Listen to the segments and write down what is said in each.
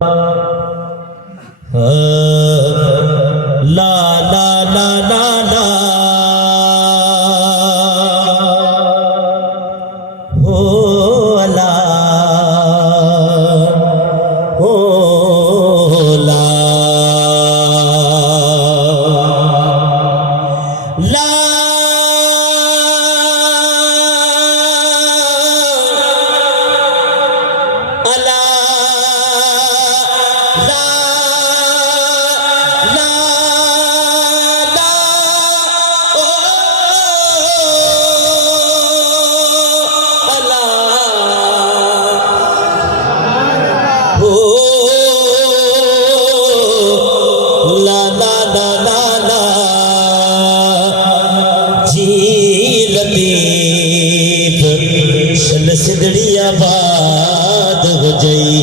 ला ला ला ला ला हो ला हो ला ला अला ला सिदड़िया बाद हो जाई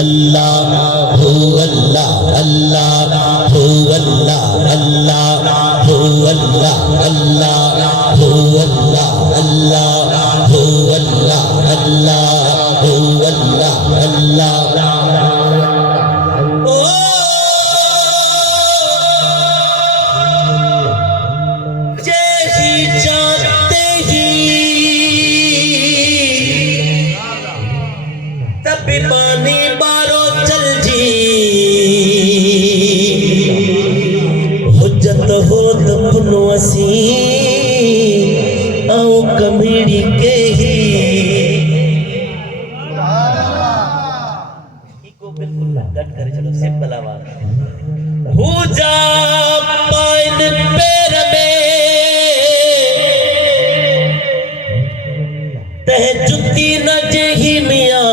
अल्लाह हो अल्लाह अल्लाह हो अल्लाह अल्लाह हो अल्लाह अल्लाह हो अल्लाह अल्लाह हो अल्लाह अल्लाह हो अल्लाह अल्लाह पानी बारो चल जी हुज्जत हो दफनो असी आओ कमीड़ी के ही को बिल्कुल गट करे चलो सिंपल आवाज हो जा पाइन पैर में तह जुती न जेही मियां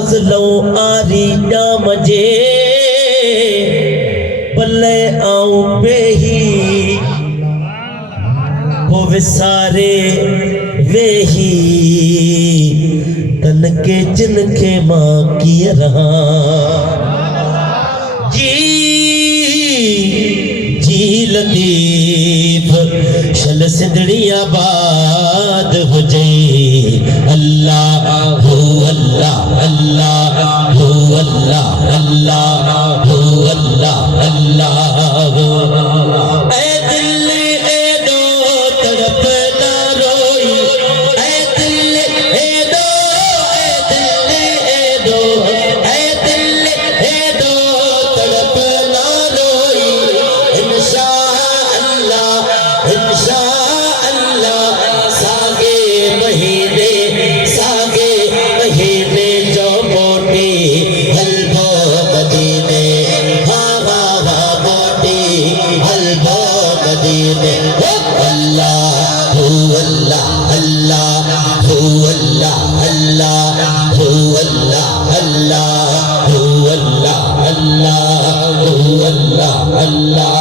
अज़लो आरी जाम जे बल्ले आऊं बेही वो विसारे वेही तन के जिनके माँ की रहा जी जी लतीफ शल सिदड़िया बाद हो जाई अल्लाह हो अल्लाह अल्लाह हो अल्लाह अल्लाह हो अल्लाह अल्लाह ऐ दिल ए दो तड़प ना रोई ऐ दिल ए दो ऐ दिल ए दो तड़प ना रोई इंशाअल्लाह इंशाअल्लाह सागे महीने जो मोटी हलबो मदीने हाँ हाँ हाँ मोटी हलबो मदीने अल्लाह हो अल्लाह अल्लाह हो अल्लाह अल्लाह हो अल्लाह अल्लाह हो अल्लाह अल्लाह हो अल्लाह अल्लाह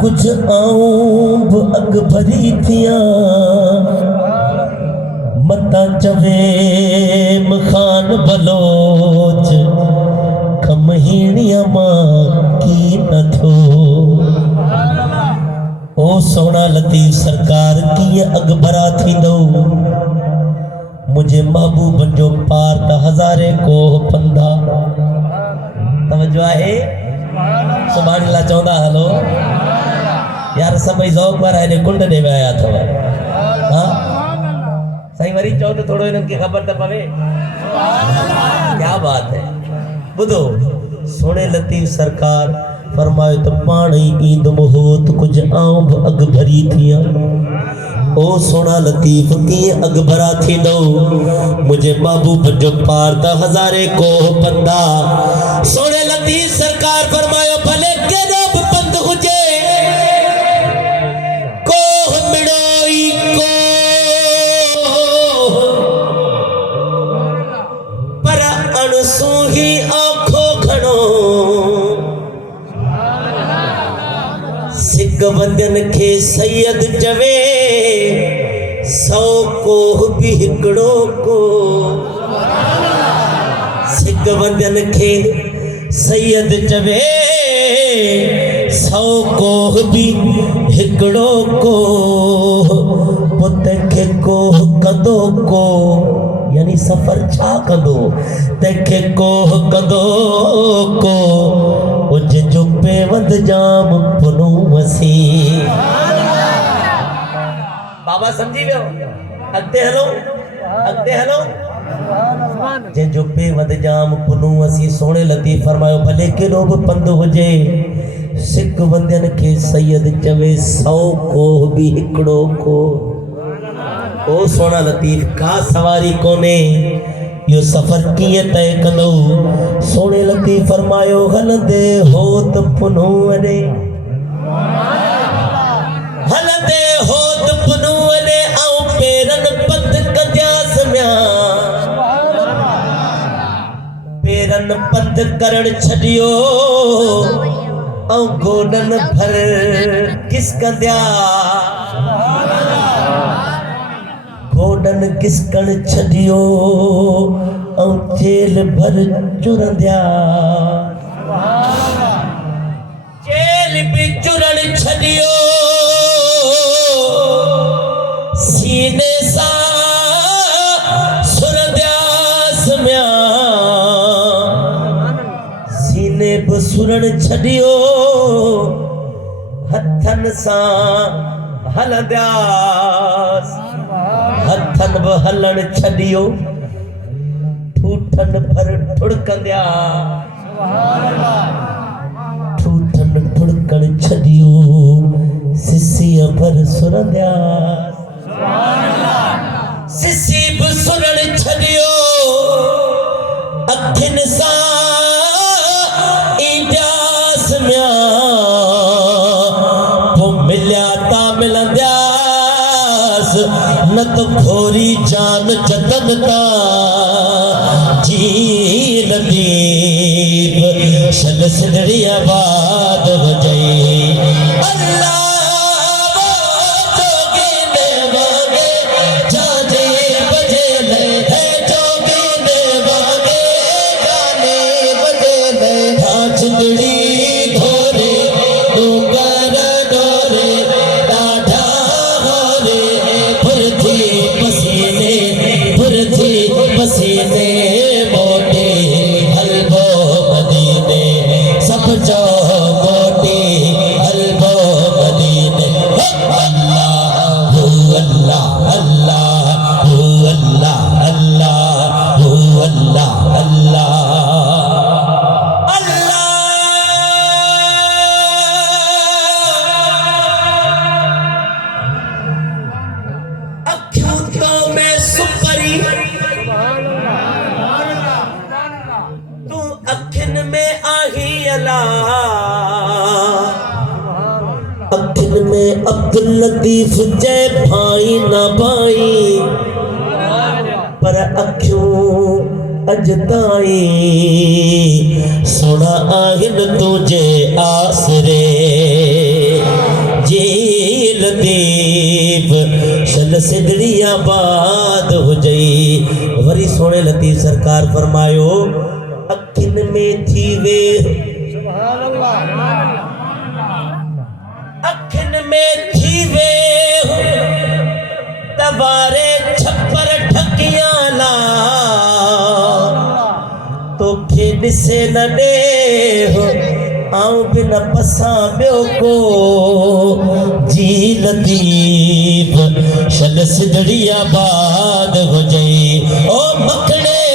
कुछ आऊं अग भरी थिया मता चवे मखान बलोच खमहीणिया मां की न थो ओ सोना लतीफ सरकार किए अगबरा थी दो मुझे महबूब जो पार त हजारे को पंदा तवज्जो है सुभान अल्लाह चौंदा हलो यार सभई ज़ौक़ वारा ने कुंड दे में आया अथव हां सही वरी चौ तो थोड़ो इनन की खबर त पवे क्या बात है बुधो सोने लतीफ़ सरकार फरमायो तो पानी ईद मोहत कुछ आंब अग भरी थिया ओ सोना लतीफ़ की अग भरा थी दो मुझे महबूब जो पार दा हजारे को पंदा सोने लतीफ़ सरकार फरमायो भले के रब पंद हुजे को मिड़ोई को पर अणसू ही आंखों खड़ो सिक बंदन के सैयद जवे सौ को भी हिकड़ो को सिक बंदन के सैयद जवे सौ को भी हिकड़ो को पुत के को कदो को यानी सफर छा कदो तंहिंखे को कदो को उज जो पेवंद जाम पुनू वसी बाबा समझी वियो अॻिते हलो जे जो पेवंद जाम पुनू वसी सोने लतीफ़ फरमायो भले केॾो बि पंधु हुजे सिक बंदियन खे सैयद चवे सौ को बि हिकिड़ो को ओ सोना लतीफ़ का सवारी कोने यो सफर किए तय कंदो सोने लतीफ़ फरमायो हलंदे हो त पुनू वञे हलंदे हो त पुनू वञे ऐं पेरनि पंध कंदियास म्या पेरनि पंध करण छॾियो ऐं गोॾनि भर किसकंदिया गोडन किसकण छड़ियो और जेल भर चुरंदिया जेल भी चुरण छड़ियो सीने सा सुरंदियास म्या सीने भी सुरण छड़ियो हथन सा हलंदियास हथन ब हलण छड़ियो ठूठन भर ठुड़कंदिया ठूठन ठुड़कण छड़ियो सिसीअ भर सुरंदिया सिसी ब सुरण छड़ियो अखिन सा ईंदियास म्या पो मिलिया ता मिलंदिया न तो खोरी जान जतन ता जी लतीफ़ शन सिंधड़ी आबाद हो जाई अल्लाह जोगी ने मांगे जाने बजे ले है जोगी ने मांगे जाने बजे ले हाँ चिंदड़ी घोरे डूंगर डोरे डाढ़ा होरे पसीने मोटे हलबो मदीने सब जो मोटे हलबो मदीने अल्लाह हू अल्लाह अल्लाह हू अल्लाह अल्लाह हू अल्लाह अल्लाह अखिन में अब्दुल लतीफ़ जय भाई ना भाई पर अखियों अज ताई सोना आहिन तुझे आसरे जी लतीफ़ शन सिंधड़ी आबाद हो जाई वरी सोने लतीफ़ सरकार फरमायो अखिन में थी वे अखिन में थी वे वारे छप्पर ठकियां ला तोखे ॾिसे न ॾे हो आऊं बिन पसां ॿियो को जी लतीफ़ छॾ सिधड़ी आबाद हुजई ओ मखणे